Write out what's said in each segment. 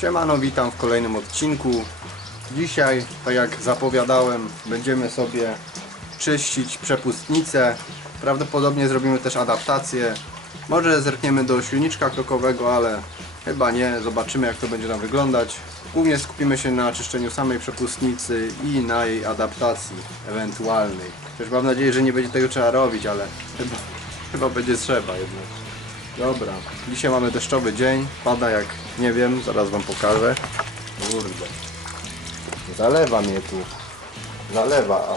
Siemano, witam w kolejnym odcinku. Dzisiaj, tak jak zapowiadałem, będziemy sobie czyścić przepustnicę. Prawdopodobnie zrobimy też adaptację. Może zerkniemy do silniczka krokowego, ale chyba nie. Zobaczymy jak to będzie nam wyglądać. Głównie skupimy się na czyszczeniu samej przepustnicy i na jej adaptacji ewentualnej. Też mam nadzieję, że nie będzie tego trzeba robić, ale chyba, chyba będzie trzeba jednak. Dobra, dzisiaj mamy deszczowy dzień, pada jak nie wiem, zaraz wam pokażę. Kurde. Zalewa mnie tu. Zalewa, a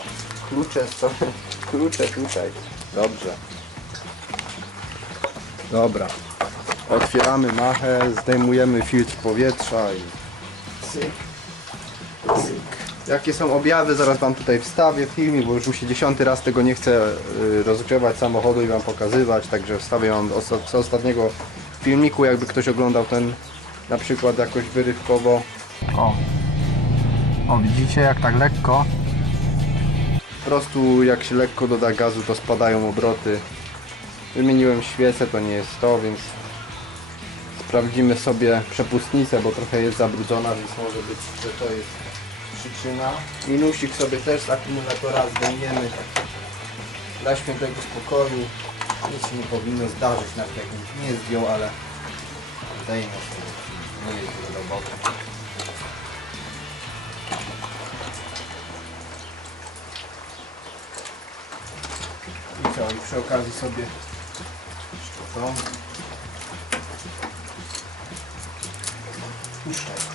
klucze są. Klucze tutaj. Dobrze. Otwieramy machę, zdejmujemy filtr powietrza i cyk. Jakie są objawy, zaraz wam tutaj wstawię w filmie, bo już mi się dziesiąty raz tego nie chcę y, rozgrzewać samochodu i wam pokazywać, także wstawię wam z ostatniego filmiku, jakby ktoś oglądał ten na przykład jakoś wyrywkowo. O, o widzicie jak tak lekko? Po prostu jak się lekko doda gazu, to spadają obroty. Wymieniłem świecę, to nie jest to, więc sprawdzimy sobie przepustnicę, bo trochę jest zabrudzona, więc może być, że to jest przyczyna. Minusik sobie też z akumulatora zdejmiemy dla świętego spokoju. Nic się nie powinno zdarzyć, nawet jak nie zdjął, ale zdejmę sobie. Nie jest roboty. I co, i przy okazji sobie to. Puszczaj.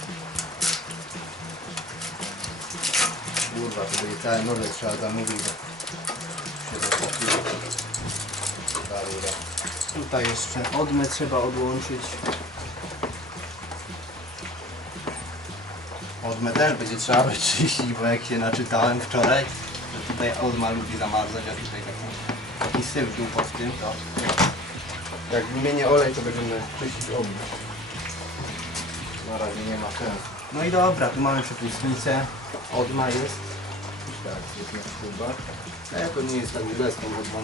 Tutaj całe trzeba zamówić, bo się zakopiło. Ta rura. Tutaj jeszcze odmę trzeba odłączyć. Odmę też będzie trzeba wyczyścić, bo jak się naczytałem wczoraj, że tutaj odma lubi zamarzać, a tutaj taki, taki syf był pod tym, to jak wymienię olej, to będziemy czyścić odmę. Na razie nie ma sensu. No i dobra, tu mamy przepustnicę. Odma jest. Tak, jest na śrubach. Ale to nie jest tak tą odmą.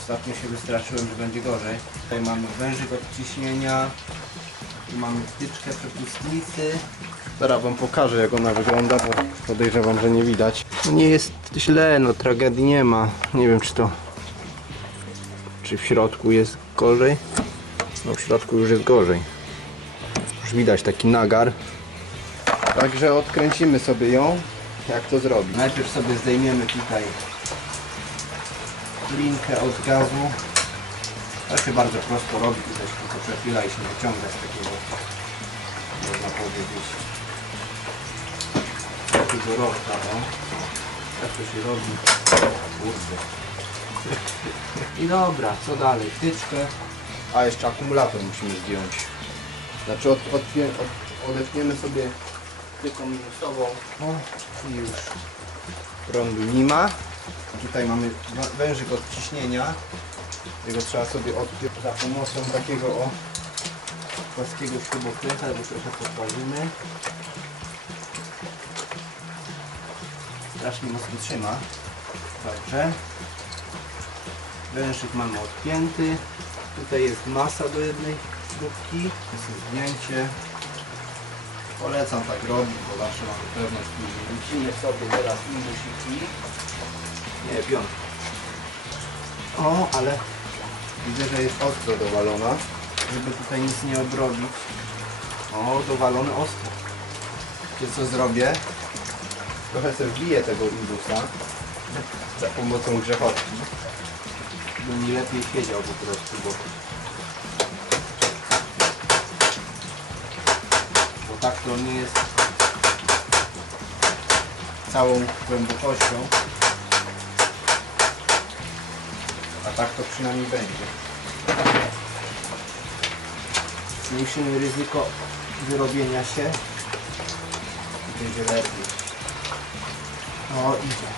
Ostatnio się wystraszyłem, że będzie gorzej. Tutaj mamy wężyk od ciśnienia. Tu mamy wtyczkę przepustnicy. Zaraz wam pokażę jak ona wygląda, bo podejrzewam, że nie widać. No nie jest źle, no tragedii nie ma. Nie wiem czy to... Czy w środku jest gorzej? No w środku już jest gorzej. Już widać taki nagar. Także odkręcimy sobie ją. Jak to zrobić? Najpierw sobie zdejmiemy tutaj linkę od gazu. To się bardzo prosto robi, tutaj się tylko przepila i się wyciąga z takiego, można powiedzieć, takiego rożka, no. Tak to się robi. Kurde. I dobra, co dalej? Wtyczkę. A jeszcze akumulator musimy zdjąć. Znaczy od, od, odepniemy sobie wtyką minusową. O, i już prądu nie ma. Tutaj mamy wężyk od ciśnienia. Jego trzeba sobie odpiąć za pomocą takiego o płaskiego śrubokręta, bo trochę podważymy. Strasznie mocno trzyma. Dobrze. Wężyk mamy odpięty. Tutaj jest masa do jednej śrubki. Jest zdjęcie. Polecam tak robić, bo zawsze mamy pewność później. Wrócimy sobie teraz impulsiki. Nie, piątka. O, ale widzę, że jest ostro dowalona. Żeby tutaj nic nie obrobić. O, dowalone ostro. Wiecie co zrobię? Trochę sobie wbiję tego imbusa za pomocą grzechotki. Mi lepiej siedział po prostu, bo tak to nie jest całą głębokością. A tak to przynajmniej będzie. Zmniejszymy ryzyko wyrobienia się. Będzie lepiej. O, idzie.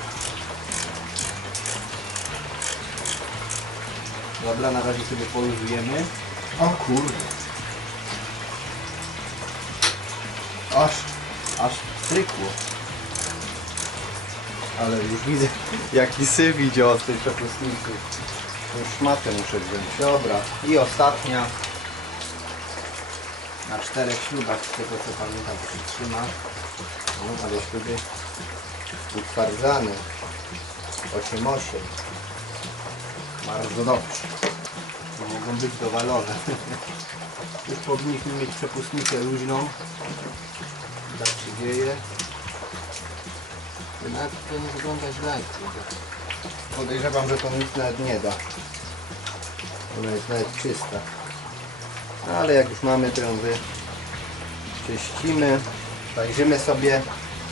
Dobra, na razie sobie poluzujemy. O kurde. Aż, aż strykło. Ale już widzę, jaki syf idzie od tej przepustnicy. Już szmatę muszę wziąć. Dobra. I ostatnia. na czterech śrubach, z tego co pamiętam, to się trzyma. No, ale śruby utwardzane. 8-8. Bardzo dobrze. Mogą być dowalone. Już powinniśmy mieć przepustnicę luźną. Tak się dzieje. Jednak to nie wygląda źle. Podejrzewam, że to nic nawet nie da. Ona jest nawet czysta. Ale jak już mamy tę wy czyścimy, zajrzymy sobie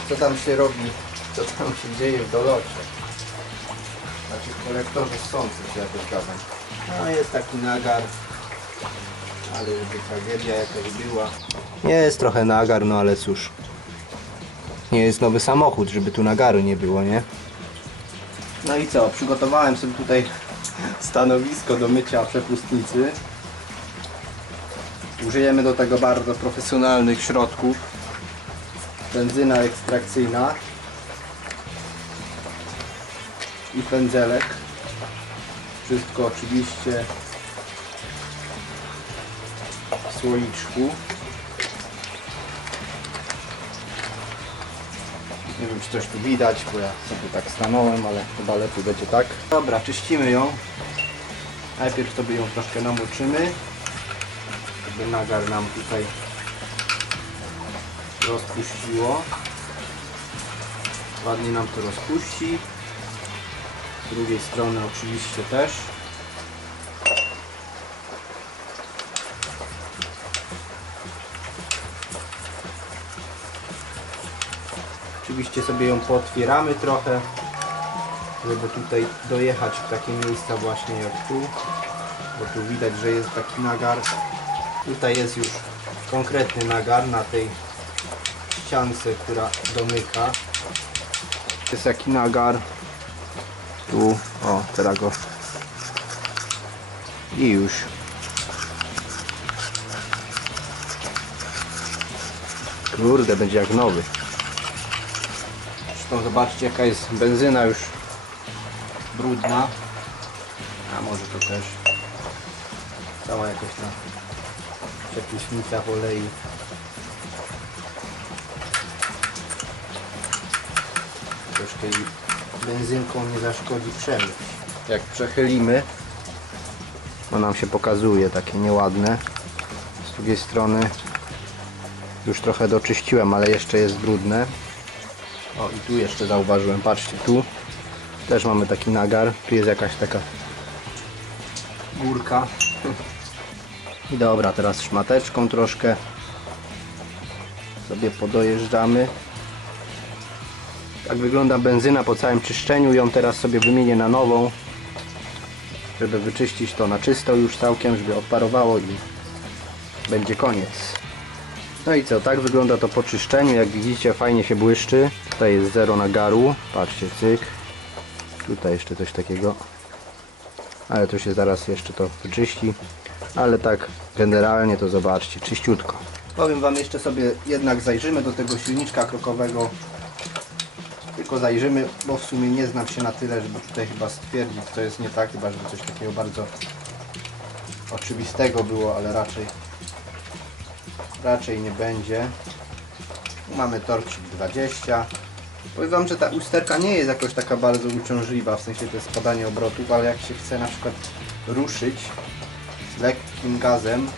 co tam się robi, co tam się dzieje w dolocie. Znaczy kolektorze sący, czy jakoś gadam. No jest taki nagar, ale żeby tragedia jakaś była. Jest trochę nagar, no ale cóż. Nie jest nowy samochód, żeby tu nagaru nie było, nie? No i co, przygotowałem sobie tutaj stanowisko do mycia przepustnicy. Użyjemy do tego bardzo profesjonalnych środków. Benzyna ekstrakcyjna i pędzelek. Wszystko oczywiście w słoiczku. Nie wiem czy coś tu widać, bo ja sobie tak stanąłem, ale chyba lepiej będzie tak. Dobra, czyścimy ją. Najpierw sobie ją troszkę namoczymy, żeby nagar nam tutaj rozpuściło. Ładnie nam to rozpuści. Z drugiej strony oczywiście też. Oczywiście sobie ją pootwieramy trochę, żeby tutaj dojechać w takie miejsca właśnie jak tu, bo tu widać, że jest taki nagar. Tutaj jest już konkretny nagar na tej ściance, która domyka. Jest jaki nagar. Tu, o, teraz go. I już. Kurde, będzie jak nowy. Zresztą zobaczcie jaka jest benzyna już brudna. A może to też cała jakaś ta przepiśnica w olei. Troszkę benzynką nie zaszkodzi przemyć. Jak przechylimy, to nam się pokazuje takie nieładne. Z drugiej strony już trochę doczyściłem, ale jeszcze jest brudne. O i tu jeszcze zauważyłem, patrzcie, tu też mamy taki nagar, tu jest jakaś taka górka. I dobra, teraz szmateczką troszkę sobie podojeżdżamy. Tak wygląda benzyna po całym czyszczeniu. Ją teraz sobie wymienię na nową, żeby wyczyścić to na czysto już całkiem, żeby odparowało i będzie koniec. No i co, tak wygląda to po czyszczeniu. Jak widzicie fajnie się błyszczy. Tutaj jest zero nagaru. Patrzcie, cyk. Tutaj jeszcze coś takiego. Ale to się zaraz jeszcze to wyczyści. Ale tak generalnie to zobaczcie, czyściutko. Powiem Wam jeszcze sobie jednak zajrzymy do tego silniczka krokowego. Tylko zajrzymy, bo w sumie nie znam się na tyle, żeby tutaj chyba stwierdzić co jest nie tak, chyba żeby coś takiego bardzo oczywistego było, ale raczej raczej nie będzie. Mamy torcik 20. Powiem Wam, że ta usterka nie jest jakoś taka bardzo uciążliwa, w sensie to jest spadanie obrotów, ale jak się chce na przykład ruszyć z lekkim gazem,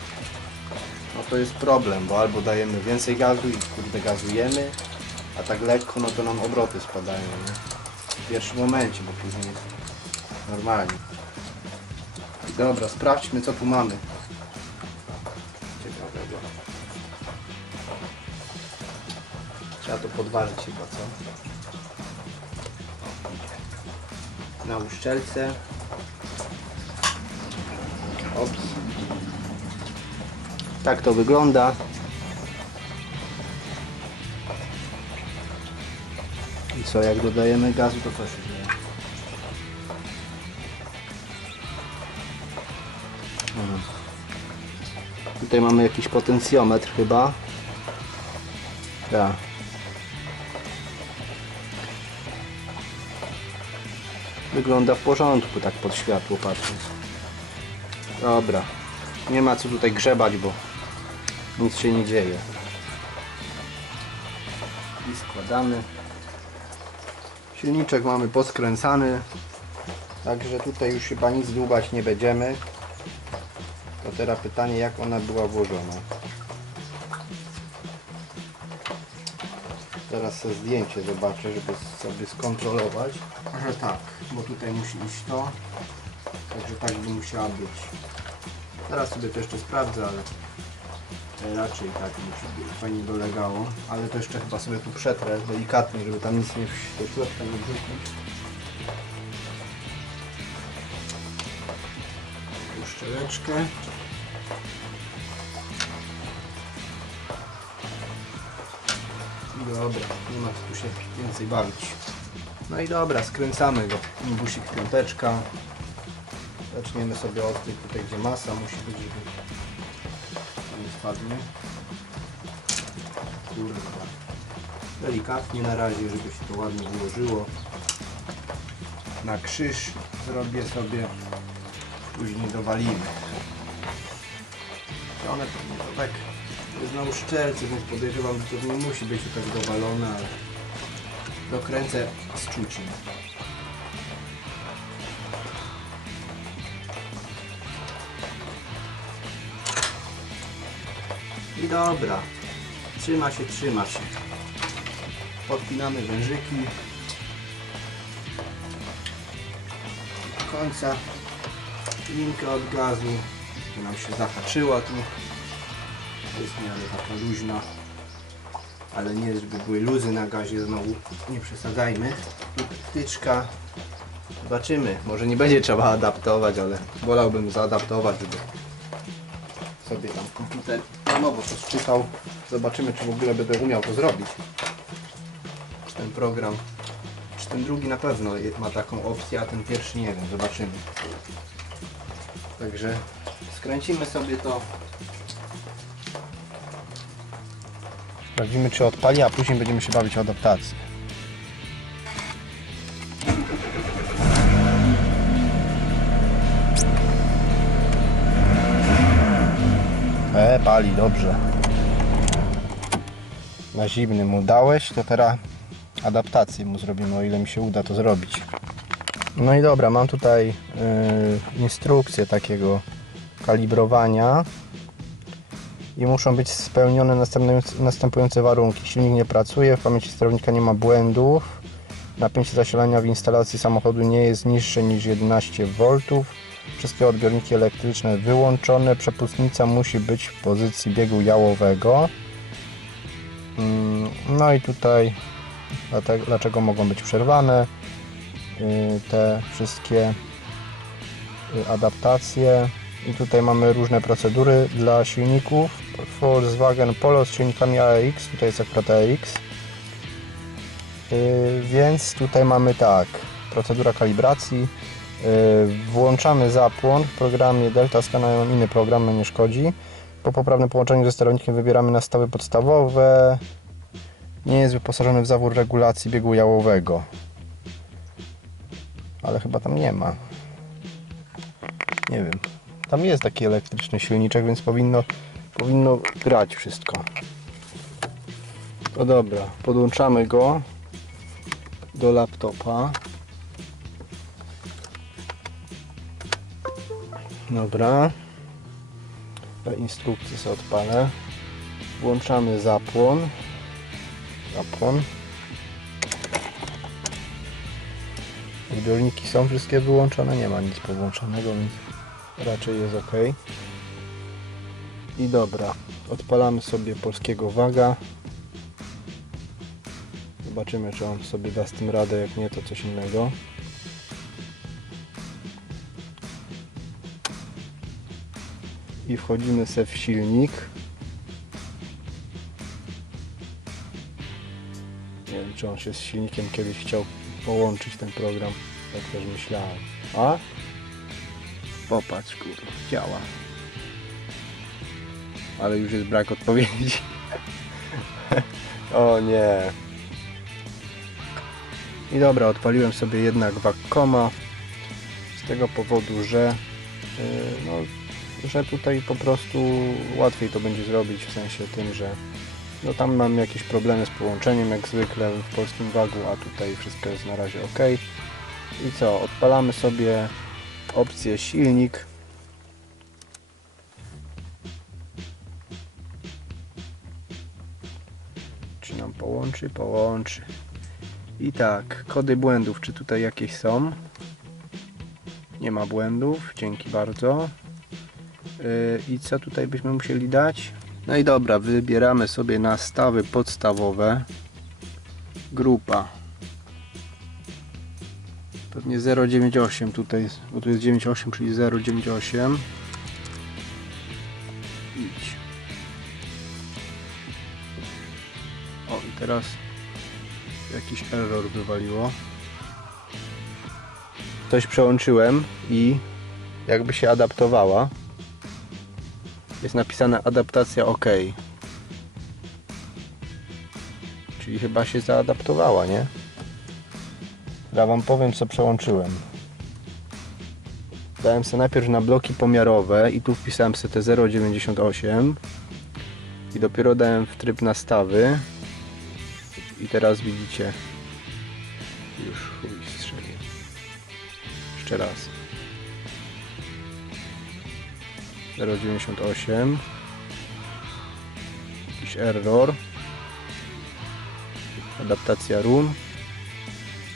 no to jest problem, bo albo dajemy więcej gazu i kurde gazujemy, a tak lekko, no to nam obroty spadają, nie? W pierwszym momencie, bo później jest normalnie. Dobra, sprawdźmy co tu mamy. Ciekawego. Trzeba to podważyć chyba, co? Na uszczelce. Ops. Tak to wygląda. Co, jak dodajemy gazu, to co się dzieje? Tutaj mamy jakiś potencjometr chyba. Tak. Wygląda w porządku, tak pod światło patrząc. Dobra. Nie ma co tutaj grzebać, bo nic się nie dzieje. I składamy. Silniczek mamy poskręcany, także tutaj już chyba nic dłubać nie będziemy. To teraz pytanie, jak ona była włożona. Teraz sobie zdjęcie zobaczę, żeby sobie skontrolować. Że tak, bo tutaj musi iść to. Także tak by musiała być. Zaraz sobie to jeszcze sprawdzę, ale raczej tak. Fajnie dolegało. Ale to jeszcze chyba sobie tu przetrę delikatnie, żeby tam nic nie do środka nie wrzucić. Tu szczeleczkę. Dobra, nie ma tu się więcej bawić. No i dobra, skręcamy go. Imbusik piąteczka. Zaczniemy sobie od tej tutaj, gdzie masa musi być, żeby spadnie. Kurwa. Delikatnie na razie, żeby się to ładnie ułożyło. Na krzyż zrobię sobie, później dowalimy. One to tak jest na więc podejrzewam, że to nie musi być tak dowalone, ale dokręcę z czuciem. I dobra. Trzyma się, trzyma się. Podpinamy wężyki. Do końca. Linka od gazu. Tu nam się zahaczyła tu. Jest miarę taka luźna. Ale nie, żeby były luzy na gazie znowu. Nie przesadzajmy. Tu wtyczka. Zobaczymy. Może nie będzie trzeba adaptować, ale wolałbym zaadaptować, żeby sobie tam komputer na nowo to czytał. Zobaczymy, czy w ogóle będę umiał to zrobić. Czy ten program, czy ten drugi na pewno ma taką opcję, a ten pierwszy nie wiem. Zobaczymy. Także skręcimy sobie to. Sprawdzimy, czy odpali, a później będziemy się bawić o adaptacji. E, pali, dobrze. Na zimnym mu dałeś, to teraz adaptację mu zrobimy, o ile mi się uda to zrobić. No i dobra, mam tutaj y, instrukcję takiego kalibrowania i muszą być spełnione następujące warunki. Silnik nie pracuje, w pamięci sterownika nie ma błędów, napięcie zasilania w instalacji samochodu nie jest niższe niż 11 V, wszystkie odbiorniki elektryczne wyłączone, przepustnica musi być w pozycji biegu jałowego. Mm, No i tutaj dlaczego mogą być przerwane y, te wszystkie y, adaptacje. I tutaj mamy różne procedury dla silników. Volkswagen Polo z silnikami AEX, tutaj jest akurat AEX Y, więc tutaj mamy tak procedura kalibracji włączamy zapłon w programie Delta Scan inny program, no nie szkodzi. Po poprawnym połączeniu ze sterownikiem wybieramy nastawy podstawowe. Nie jest wyposażony w zawór regulacji biegu jałowego. Ale chyba tam nie ma. Nie wiem. Tam jest taki elektryczny silniczek, więc powinno, powinno grać wszystko. No dobra, podłączamy go do laptopa. Dobra. Instrukcję sobie odpalę. Włączamy zapłon. Zapłon. Odbiorniki są wszystkie wyłączone, nie ma nic podłączonego, więc raczej jest ok. I dobra, odpalamy sobie polskiego waga. Zobaczymy, czy on sobie da z tym radę, jak nie, to coś innego. I wchodzimy sobie w silnik. Nie wiem, czy on się z silnikiem kiedyś chciał połączyć ten program. Tak też myślałem. A? Popatrz, kurwa, działa. Ale już jest brak odpowiedzi. o nie. I dobra, odpaliłem sobie jednak Waccoma z tego powodu, że yy, no, że tutaj po prostu łatwiej to będzie zrobić w sensie tym, że no tam mam jakieś problemy z połączeniem jak zwykle w polskim wagu, a tutaj wszystko jest na razie ok. I co, odpalamy sobie opcję silnik. Czy nam połączy? Połączy. I tak, kody błędów, czy tutaj jakieś są? Nie ma błędów, dzięki bardzo. Yy, I co tutaj byśmy musieli dać? No i dobra, wybieramy sobie nastawy podstawowe. Grupa. Pewnie 098 tutaj, bo tu jest 98, czyli 098. Idź. O i teraz jakiś error wywaliło. Coś przełączyłem i jakby się adaptowała. Jest napisane adaptacja OK. Czyli chyba się zaadaptowała, nie? Ja wam powiem co przełączyłem. Dałem sobie najpierw na bloki pomiarowe i tu wpisałem sobie te 0,98 i dopiero dałem w tryb nastawy i teraz widzicie już chuj strzelił. Jeszcze raz. 0,98 Jakiś error Adaptacja run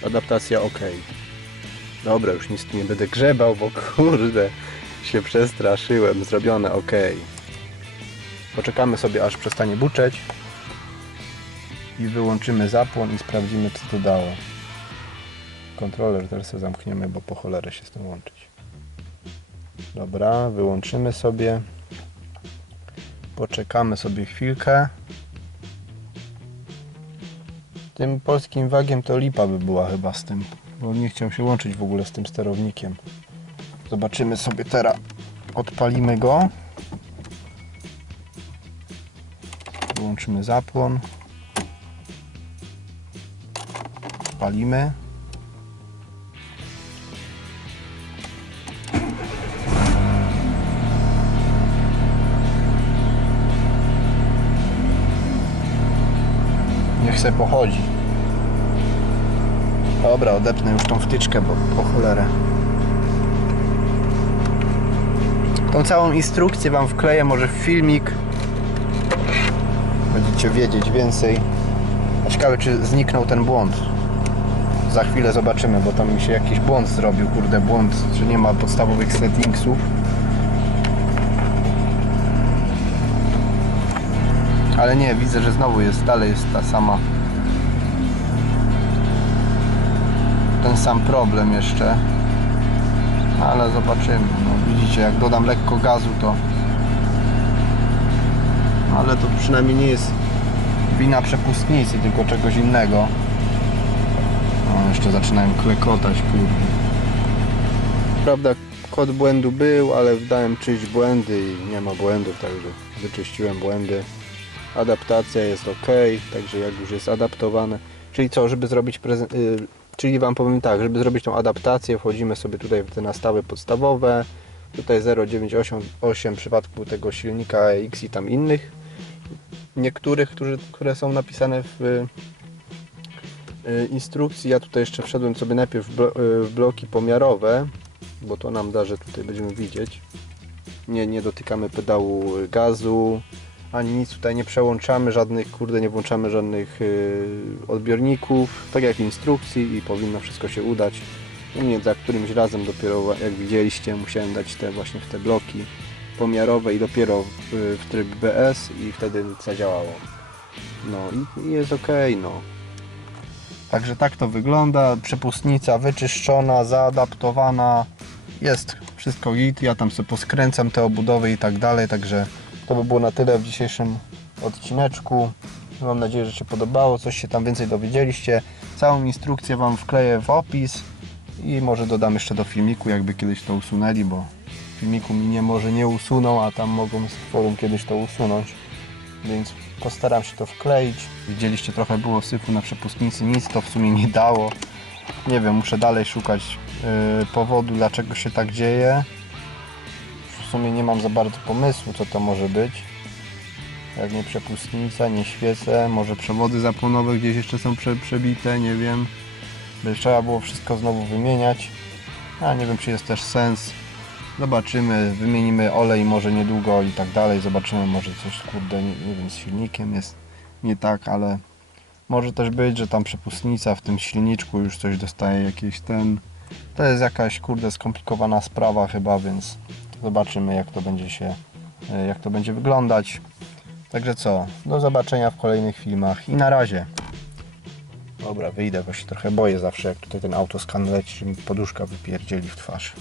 Adaptacja OK Dobra, już nic nie będę grzebał, bo kurde się przestraszyłem. Zrobione OK. Poczekamy sobie aż przestanie buczeć i wyłączymy zapłon i sprawdzimy co to dało. Kontroler teraz sobie zamkniemy, bo po cholerę się z tym łączyć. Dobra, wyłączymy sobie. Poczekamy sobie chwilkę. Tym polskim wagiem to lipa by była chyba z tym, bo nie chciał się łączyć w ogóle z tym sterownikiem. Zobaczymy sobie teraz. Odpalimy go. Wyłączymy zapłon. Palimy. Se pochodzi. Dobra, odepnę już tą wtyczkę, bo po cholerę. Tą całą instrukcję Wam wkleję może w filmik. Będziecie wiedzieć więcej. A ciekawe, czy zniknął ten błąd. Za chwilę zobaczymy, bo tam mi się jakiś błąd zrobił. Kurde, błąd, że nie ma podstawowych settingsów. Ale nie, widzę, że znowu jest, dalej jest ta sama ten sam problem jeszcze. Ale zobaczymy no, widzicie jak dodam lekko gazu to ale to przynajmniej nie jest wina przepustnicy tylko czegoś innego. No, jeszcze zaczynają klekotać kurde. Prawda kod błędu był ale dałem czyść błędy i nie ma błędów także wyczyściłem błędy adaptacja jest ok, także jak już jest adaptowane. Czyli co, żeby zrobić y, czyli Wam powiem tak, żeby zrobić tą adaptację, wchodzimy sobie tutaj w te nastawy podstawowe. Tutaj 0,98 w przypadku tego silnika X i tam innych. Niektórych, którzy, które są napisane w y, y, instrukcji. Ja tutaj jeszcze wszedłem sobie najpierw w bloki pomiarowe, bo to nam da, że tutaj będziemy widzieć. Nie, nie dotykamy pedału gazu, ani nic tutaj nie przełączamy, żadnych, kurde, nie włączamy żadnych yy, odbiorników, tak jak instrukcji i powinno wszystko się udać. No nie, za którymś razem dopiero, jak widzieliście, musiałem dać te właśnie w te bloki pomiarowe i dopiero w, w tryb BS i wtedy zadziałało. No i, i jest ok, no. Także tak to wygląda, przepustnica wyczyszczona, zaadaptowana, jest wszystko git, ja tam sobie poskręcam te obudowy i tak dalej, także to by było na tyle w dzisiejszym odcineczku. Mam nadzieję, że się podobało, coś się tam więcej dowiedzieliście. Całą instrukcję Wam wkleję w opis i może dodam jeszcze do filmiku, jakby kiedyś to usunęli, bo filmiku mi nie może nie usuną, a tam mogą z forum kiedyś to usunąć. Więc postaram się to wkleić. Widzieliście, trochę było syfu na przepustnicy, nic to w sumie nie dało. Nie wiem, muszę dalej szukać yy, powodu, dlaczego się tak dzieje. Sumie nie mam za bardzo pomysłu, co to może być. Jak nie przepustnica, nie świece, może przewody zapłonowe gdzieś jeszcze są prze, przebite, nie wiem. By trzeba było wszystko znowu wymieniać. A nie wiem, czy jest też sens. Zobaczymy, wymienimy olej może niedługo i tak dalej. Zobaczymy, może coś, kurde, nie, nie wiem, z silnikiem jest nie tak, ale może też być, że tam przepustnica w tym silniczku już coś dostaje jakiś ten. To jest jakaś, kurde, skomplikowana sprawa chyba, więc zobaczymy, jak to będzie się, e, jak to będzie wyglądać. Także co, do zobaczenia w kolejnych filmach i na razie. Dobra, wyjdę, bo się trochę boję zawsze, jak tutaj ten autoskan leci, mi poduszka wypierdzieli w twarz.